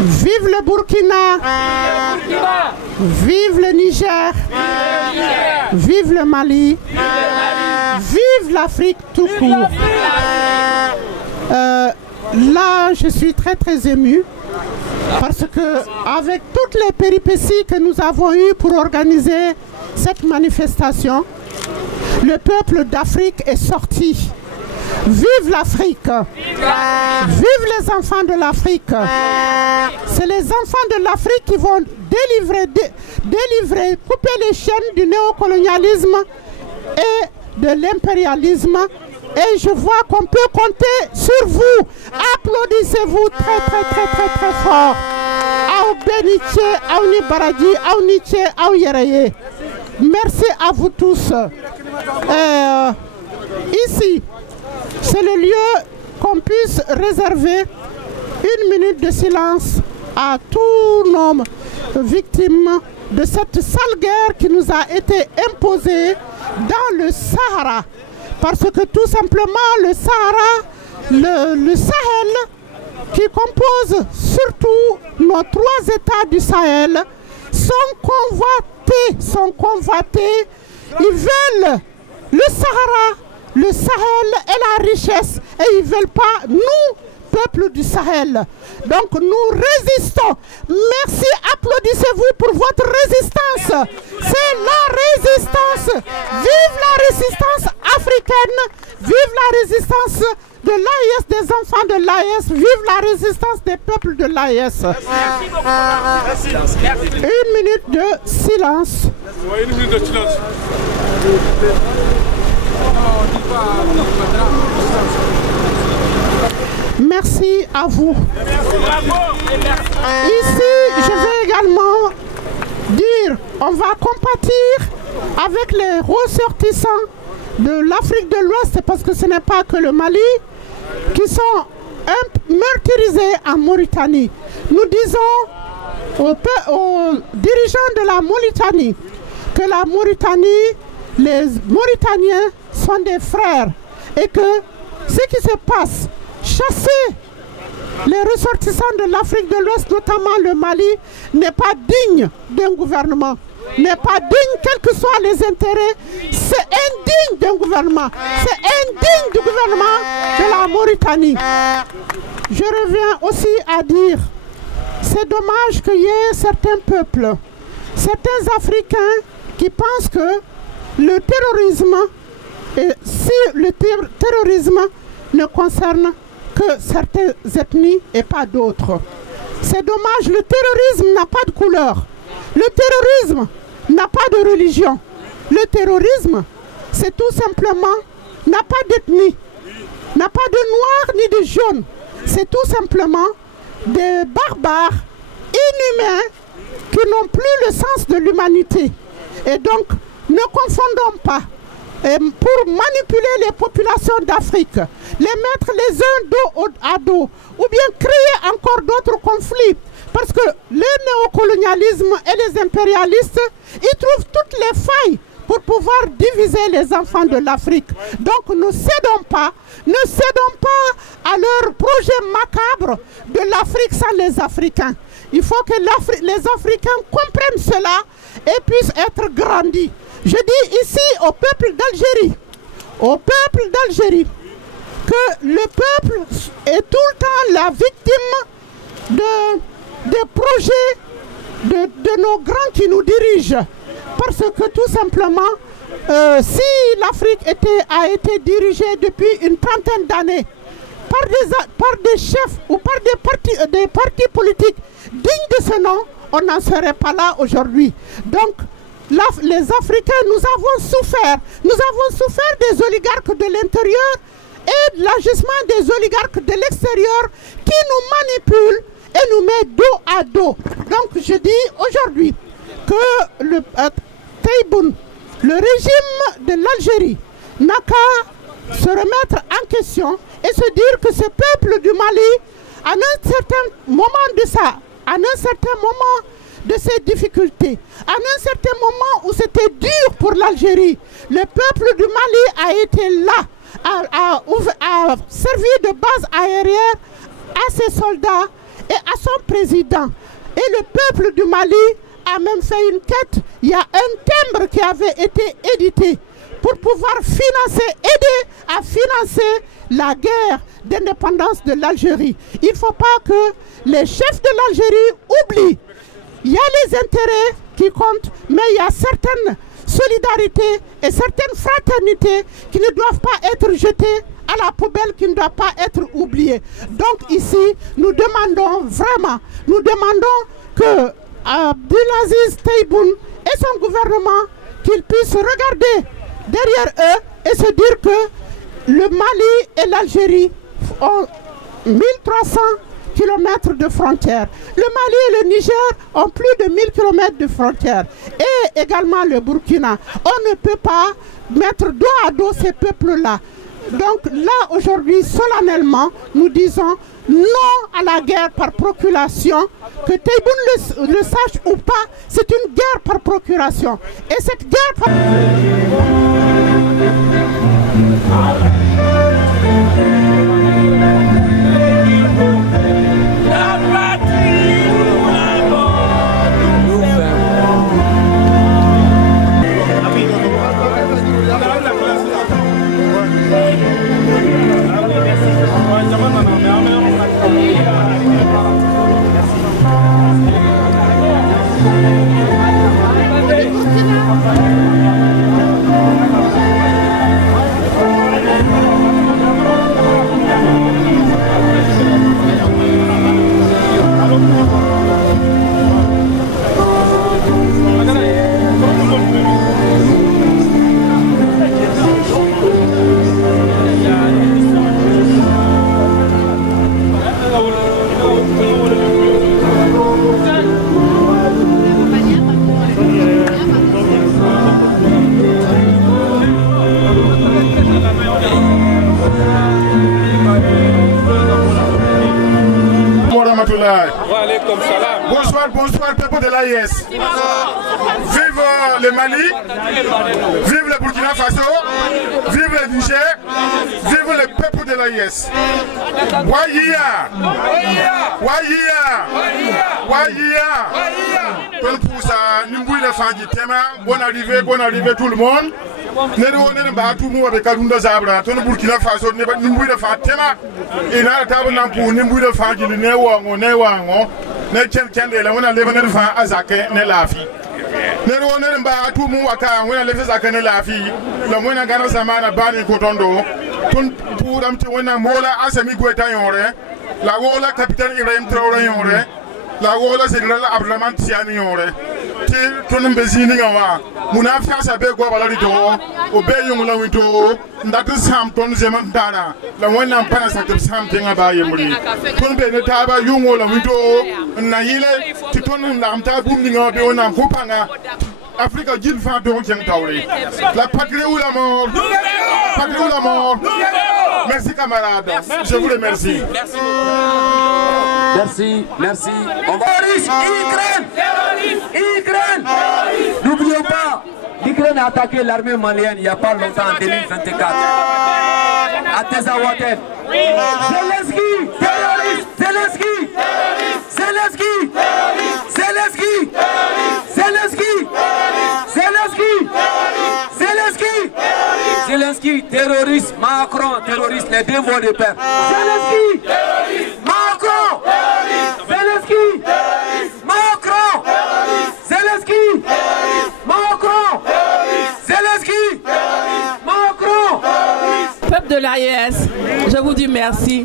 Vive le Burkina. Vive le Niger. Vive le Mali. Vive l'Afrique tout court. Là, je suis très émue parce que avec toutes les péripéties que nous avons eues pour organiser cette manifestation, le peuple d'Afrique est sorti. Vive l'Afrique! Vive les enfants de l'Afrique! C'est les enfants de l'Afrique qui vont délivrer, couper les chaînes du néocolonialisme et de l'impérialisme. Et je vois qu'on peut compter sur vous. Applaudissez-vous très fort. Aou Beniche, Aou Nibaradi, Aou Niche, Aou Yereye. Merci à vous tous. Ici, c'est le lieu qu'on puisse réserver 1 minute de silence à tous nos victimes de cette sale guerre qui nous a été imposée dans le Sahara. Parce que tout simplement le Sahara, le Sahel, qui compose surtout nos 3 États du Sahel, sont convoités. Ils veulent le Sahara, le Sahel et la richesse, et ils ne veulent pas nous, peuple du Sahel. Donc nous résistons. Merci, applaudissez-vous pour votre résistance. C'est la résistance. Vive la résistance africaine. Vive la résistance de l'AES, des enfants de l'AES. Vive la résistance des peuples de l'AES. 1 minute de silence. 1 minute de silence. Merci à vous. Ici, je vais également dire, on va compatir avec les ressortissants de l'Afrique de l'Ouest, parce que ce n'est pas que le Mali, qui sont martyrisés en Mauritanie. Nous disons aux dirigeants de la Mauritanie que la Mauritanie, les Mauritaniens sont des frères et que ce qui se passe, chasser les ressortissants de l'Afrique de l'Ouest, notamment le Mali, n'est pas digne d'un gouvernement, n'est pas digne, quels que soient les intérêts, c'est indigne d'un gouvernement, c'est indigne du gouvernement de la Mauritanie. Je reviens aussi à dire, c'est dommage qu'il y ait certains peuples, certains Africains qui pensent que le terrorisme, et si le terrorisme ne concerne que certaines ethnies et pas d'autres. C'est dommage, le terrorisme n'a pas de couleur. Le terrorisme n'a pas de religion. Le terrorisme, c'est tout simplement, n'a pas d'ethnie, n'a pas de noir ni de jaune. C'est tout simplement des barbares inhumains qui n'ont plus le sens de l'humanité. Et donc, ne confondons pas. Et pour manipuler les populations d'Afrique, les mettre les uns dos à dos, ou bien créer encore d'autres conflits. Parce que le néocolonialisme et les impérialistes, ils trouvent toutes les failles pour pouvoir diviser les enfants de l'Afrique. Donc ne cédons pas à leur projet macabre de l'Afrique sans les Africains. Il faut que les Africains comprennent cela et puissent être grandis. Je dis ici au peuple d'Algérie, que le peuple est tout le temps la victime des projets de nos grands qui nous dirigent. Parce que tout simplement, si l'Afrique a été dirigée depuis une trentaine d'années par des chefs ou par des partis politiques dignes de ce nom, on n'en serait pas là aujourd'hui. Donc, les Africains, nous avons souffert des oligarques de l'intérieur et de l'agissement des oligarques de l'extérieur qui nous manipulent et nous mettent dos à dos. Donc je dis aujourd'hui que le Tebboune, le régime de l'Algérie, n'a qu'à se remettre en question et se dire que ce peuple du Mali, à un certain moment de ces difficultés, à un certain moment où c'était dur pour l'Algérie, le peuple du Mali a été là, a servi de base aérienne à ses soldats et à son président. Et le peuple du Mali a même fait une quête. Il y a un timbre qui avait été édité pour pouvoir aider à financer la guerre d'indépendance de l'Algérie. Il ne faut pas que les chefs de l'Algérie oublient. Il y a les intérêts qui comptent, mais il y a certaines solidarités et certaines fraternités qui ne doivent pas être jetées à la poubelle, qui ne doivent pas être oubliées. Donc ici, nous demandons vraiment, que Abdelaziz Tebboune et son gouvernement, qu'ils puissent regarder derrière eux et se dire que le Mali et l'Algérie ont 1300 km de frontières. Le Mali et le Niger ont plus de 1000 km de frontières. Et également le Burkina. On ne peut pas mettre dos à dos ces peuples-là. Donc là, aujourd'hui, solennellement, nous disons non à la guerre par procuration. Que Tebboune le sache ou pas, c'est une guerre par procuration. Et cette guerre par... Bonsoir, bonsoir, peuple de l'AIS. Vive le Mali, vive le Burkina Faso, vive le Niger, vive le peuple de l'AIS. Wahia, Wahia, Wahia. Pour ça, nous voulons faire du thème. Bonne arrivée tout le monde. Nous sommes tous avec Kalunda Zabra, tout le Burkina Faso, nous voulons faire thème. Et là, nous voulons faire du Néwango. Ne tiens la wana leva ne fa azake ne lafi ne ro ne mba tu mu waka wana leva zake ne lafi la wana gana zamana bani kotondo tun puram ti wana mola asami gweta yore la wola capitaine Ibrahim Traoré yore la wola général Abdourahmane Tiani yore ti tun bezini ngawa munafia sabe go balari do o be yungula wito ndatu sam ton zeman dara la wana pana sakam sam tenga ba yemuri tun be ne taba yungola wito na yile ti ton na amta bum ni ngabe wana kupanga Afrique gil fa do jeng tawri la patrie ou la mort, patrie ou la mort. Merci camarades, je vous remercie. Merci. On va Ukraine. N'oublions pas, l'Ukraine a attaqué l'armée malienne il n'y a pas longtemps, en 2024. À Tezawaten. Zelensky, terroriste. Zelensky, terroriste. Macron, terroriste. Les deux vont de pair. Zelensky, terroriste. Macron, terroriste. Zelensky, terroriste. Macron, terroriste. Zelensky, terroriste. Macron, terroriste. Zelensky, terroriste. Macron, terroriste. Peuple de l'AIS, je vous dis merci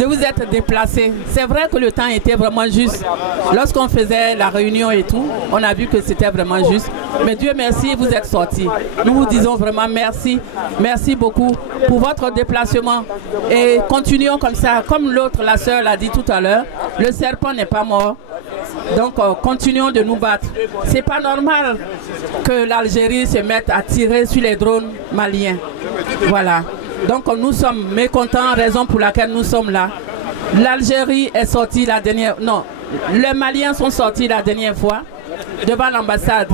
de vous être déplacés. C'est vrai que le temps était vraiment juste. Lorsqu'on faisait la réunion et tout, on a vu que c'était vraiment juste. Mais Dieu merci, vous êtes sortis. Nous vous disons vraiment merci. Merci beaucoup pour votre déplacement. Et continuons comme ça. Comme l'autre, la sœur l'a dit tout à l'heure, le serpent n'est pas mort. Donc continuons de nous battre. C'est pas normal que l'Algérie se mette à tirer sur les drones maliens. Voilà. Donc nous sommes mécontents, raison pour laquelle nous sommes là. L'Algérie est sortie la dernière... Non, les Maliens sont sortis la dernière fois devant l'ambassade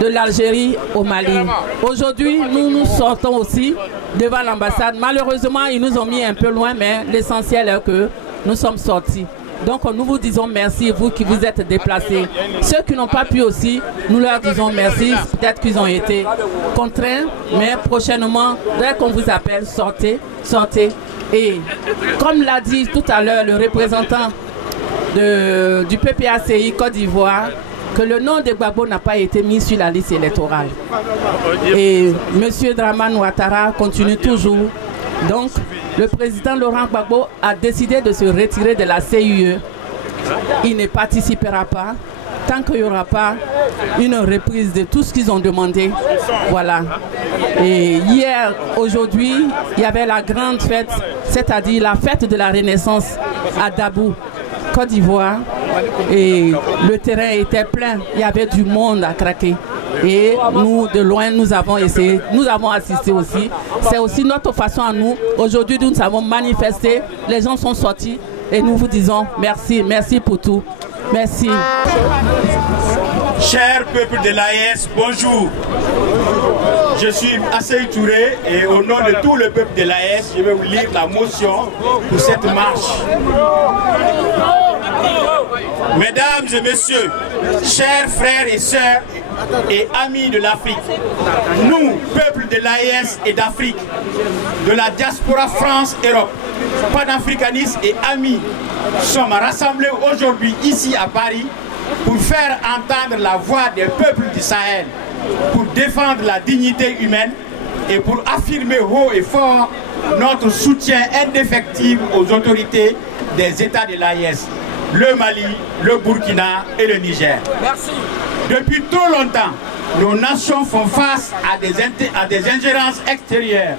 de l'Algérie au Mali. Aujourd'hui, nous sortons aussi devant l'ambassade. Malheureusement, ils nous ont mis un peu loin, mais l'essentiel est que nous sommes sortis. Donc nous vous disons merci, vous qui vous êtes déplacés. Ceux qui n'ont pas pu aussi, nous leur disons merci. Peut-être qu'ils ont été contraints, mais prochainement, dès qu'on vous appelle, sortez, sortez. Et comme l'a dit tout à l'heure le représentant du PPACI Côte d'Ivoire, que le nom de Gbagbo n'a pas été mis sur la liste électorale. Et M. Dramane Ouattara continue toujours. Donc, le président Laurent Gbagbo a décidé de se retirer de la CUE. Il ne participera pas tant qu'il n'y aura pas une reprise de tout ce qu'ils ont demandé. Voilà. Et hier, aujourd'hui, il y avait la grande fête, c'est-à-dire la fête de la Renaissance à Dabou, Côte d'Ivoire. Et le terrain était plein, il y avait du monde à craquer. Et nous, de loin, nous avons essayé, nous avons assisté aussi. C'est aussi notre façon à nous. Aujourd'hui, nous avons manifesté, les gens sont sortis et nous vous disons merci, merci pour tout. Merci. Cher peuple de l'AES, bonjour. Je suis Assey Touré et au nom de tout le peuple de l'AES, je vais vous lire la motion pour cette marche. Mesdames et messieurs, chers frères et sœurs et amis de l'Afrique, nous, peuple de l'AES et d'Afrique, de la diaspora France-Europe, panafricanistes et amis, sommes rassemblés aujourd'hui ici à Paris pour faire entendre la voix des peuples du Sahel, pour défendre la dignité humaine et pour affirmer haut et fort notre soutien indéfectible aux autorités des États de l'AES, le Mali, le Burkina et le Niger. Merci. Depuis trop longtemps, nos nations font face à des ingérences extérieures,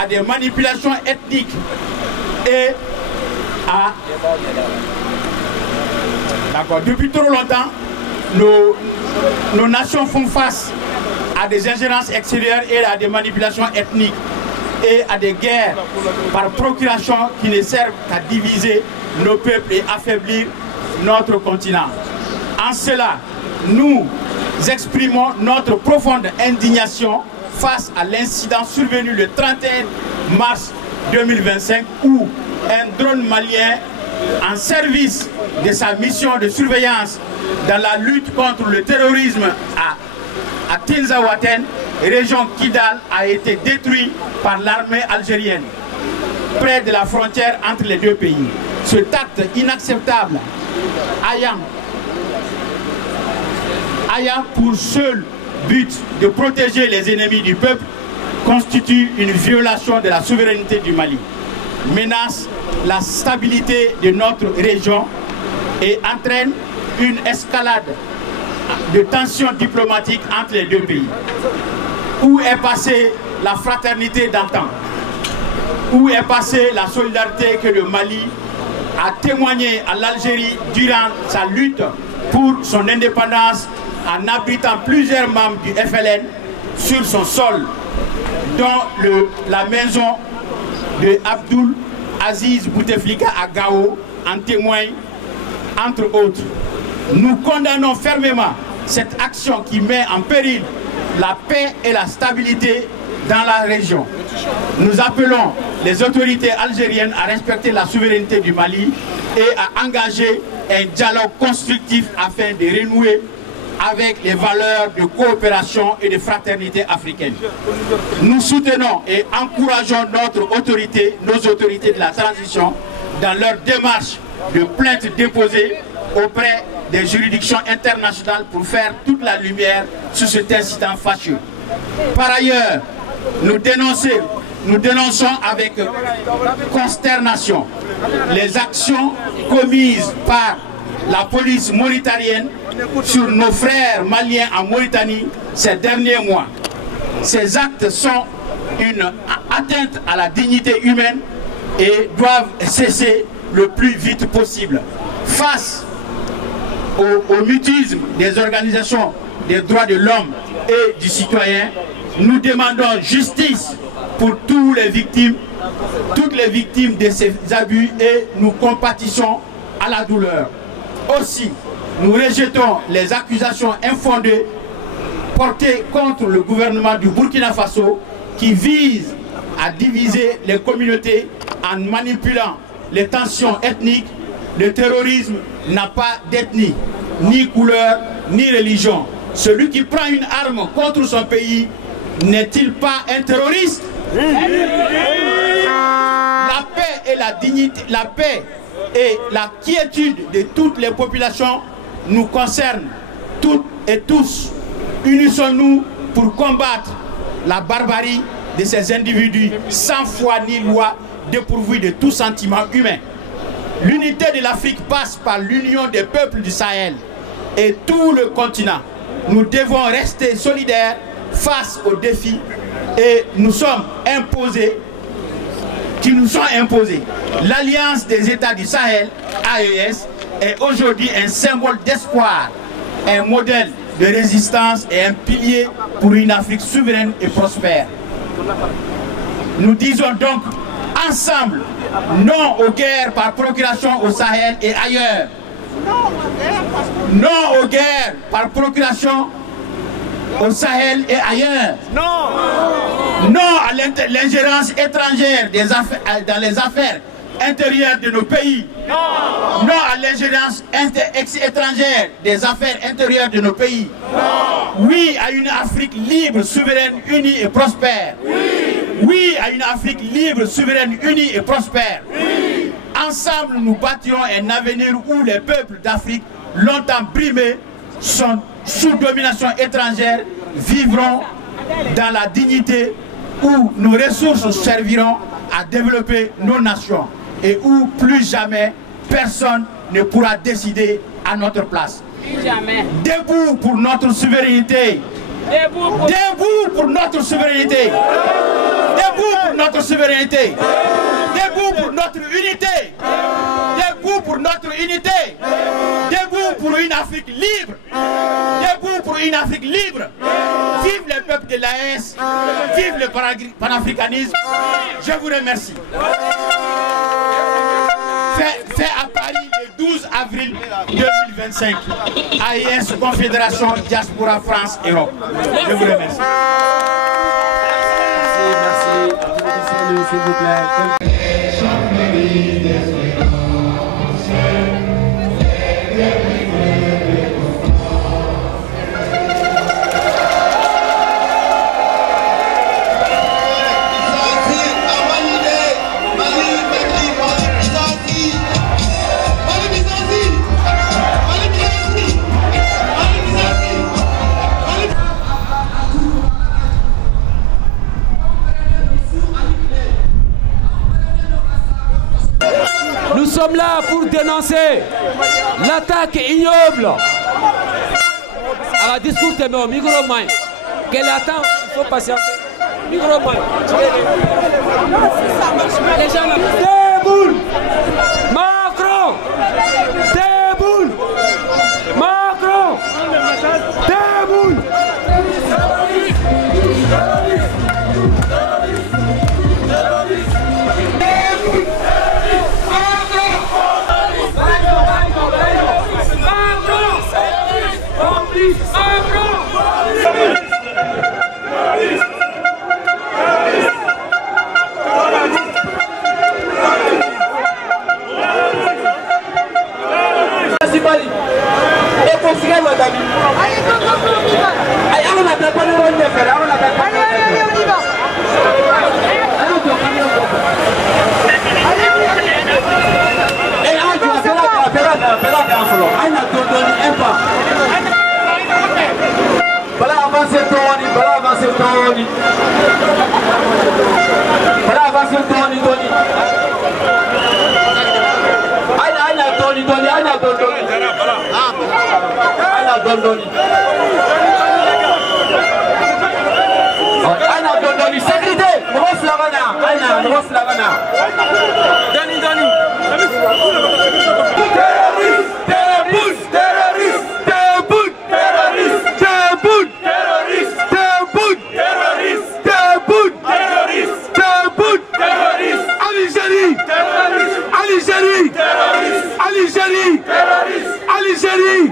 à des manipulations ethniques et à... D'accord. Depuis trop longtemps, nos nations font face à des ingérences extérieures et à des manipulations ethniques et à des guerres par procuration qui ne servent qu'à diviser nos peuples et affaiblir notre continent. En cela, nous exprimons notre profonde indignation face à l'incident survenu le 31 mars 2025 où un drone malien en service de sa mission de surveillance dans la lutte contre le terrorisme à Tinzaouaten, région Kidal, a été détruit par l'armée algérienne près de la frontière entre les deux pays. Cet acte inacceptable ayant pour seul but de protéger les ennemis du peuple constitue une violation de la souveraineté du Mali, menace la stabilité de notre région et entraîne une escalade de tensions diplomatiques entre les deux pays. Où est passée la fraternité d'antan? Où est passée la solidarité que le Mali a témoigné à l'Algérie durant sa lutte pour son indépendance en abritant plusieurs membres du FLN sur son sol, dont la maison de Abdoul Aziz Bouteflika à Gao en témoigne, entre autres. Nous condamnons fermement cette action qui met en péril la paix et la stabilité dans la région. Nous appelons les autorités algériennes à respecter la souveraineté du Mali et à engager un dialogue constructif afin de renouer avec les valeurs de coopération et de fraternité africaine. Nous soutenons et encourageons nos autorités de la transition dans leur démarche de plainte déposée auprès des juridictions internationales pour faire toute la lumière sur cet incident fâcheux. Par ailleurs, nous dénonçons avec consternation les actions commises par la police mauritanienne sur nos frères maliens en Mauritanie ces derniers mois. Ces actes sont une atteinte à la dignité humaine et doivent cesser le plus vite possible. Face au mutisme des organisations des droits de l'homme et du citoyen, nous demandons justice pour toutes les victimes de ces abus et nous compatissons à la douleur. Aussi, nous rejetons les accusations infondées portées contre le gouvernement du Burkina Faso qui vise à diviser les communautés en manipulant les tensions ethniques le terrorisme n'a pas d'ethnie, ni couleur, ni religion. Celui qui prend une arme contre son pays n'est-il pas un terroriste? La paix et la dignité, la paix et la quiétude de toutes les populations nous concernent toutes et tous. Unissons-nous pour combattre la barbarie de ces individus sans foi ni loi, dépourvus de tout sentiment humain. L'unité de l'Afrique passe par l'union des peuples du Sahel et tout le continent. Nous devons rester solidaires face aux défis et nous sommes imposés, qui nous sont imposés. L'Alliance des États du Sahel, AES, est aujourd'hui un symbole d'espoir, un modèle de résistance et un pilier pour une Afrique souveraine et prospère. Nous disons donc ensemble non aux guerres par procuration au Sahel et ailleurs. Non aux guerres par procuration au Sahel et ailleurs. Non à l'ingérence étrangère dans les affaires intérieures de nos pays. Non à l'ingérence étrangère des affaires intérieures de nos pays. Oui à une Afrique libre, souveraine, unie et prospère. Oui à une Afrique libre, souveraine, unie et prospère. Ensemble, nous bâtirons un avenir où les peuples d'Afrique, longtemps brimés, sont sous domination étrangère, vivront dans la dignité, où nos ressources serviront à développer nos nations et où plus jamais personne ne pourra décider à notre place. Jamais. Debout pour notre souveraineté. Debout pour notre souveraineté. Debout pour notre souveraineté. Debout pour notre unité. Debout pour notre unité. Debout pour une Afrique libre. Debout pour une Afrique libre. Vive les peuples de l'AES. Vive le panafricanisme. Je vous remercie. Fait à Paris le 12 avril 2025. AES, Confédération Diaspora France Europe. Je vous remercie. Merci. S'il vous plaît. Nous sommes là pour dénoncer l'attaque ignoble à la discours de mon micro main. Quel attend, il faut patienter. Micro main. Déboule Macron. Déboule Macron. Déboule. Algérie,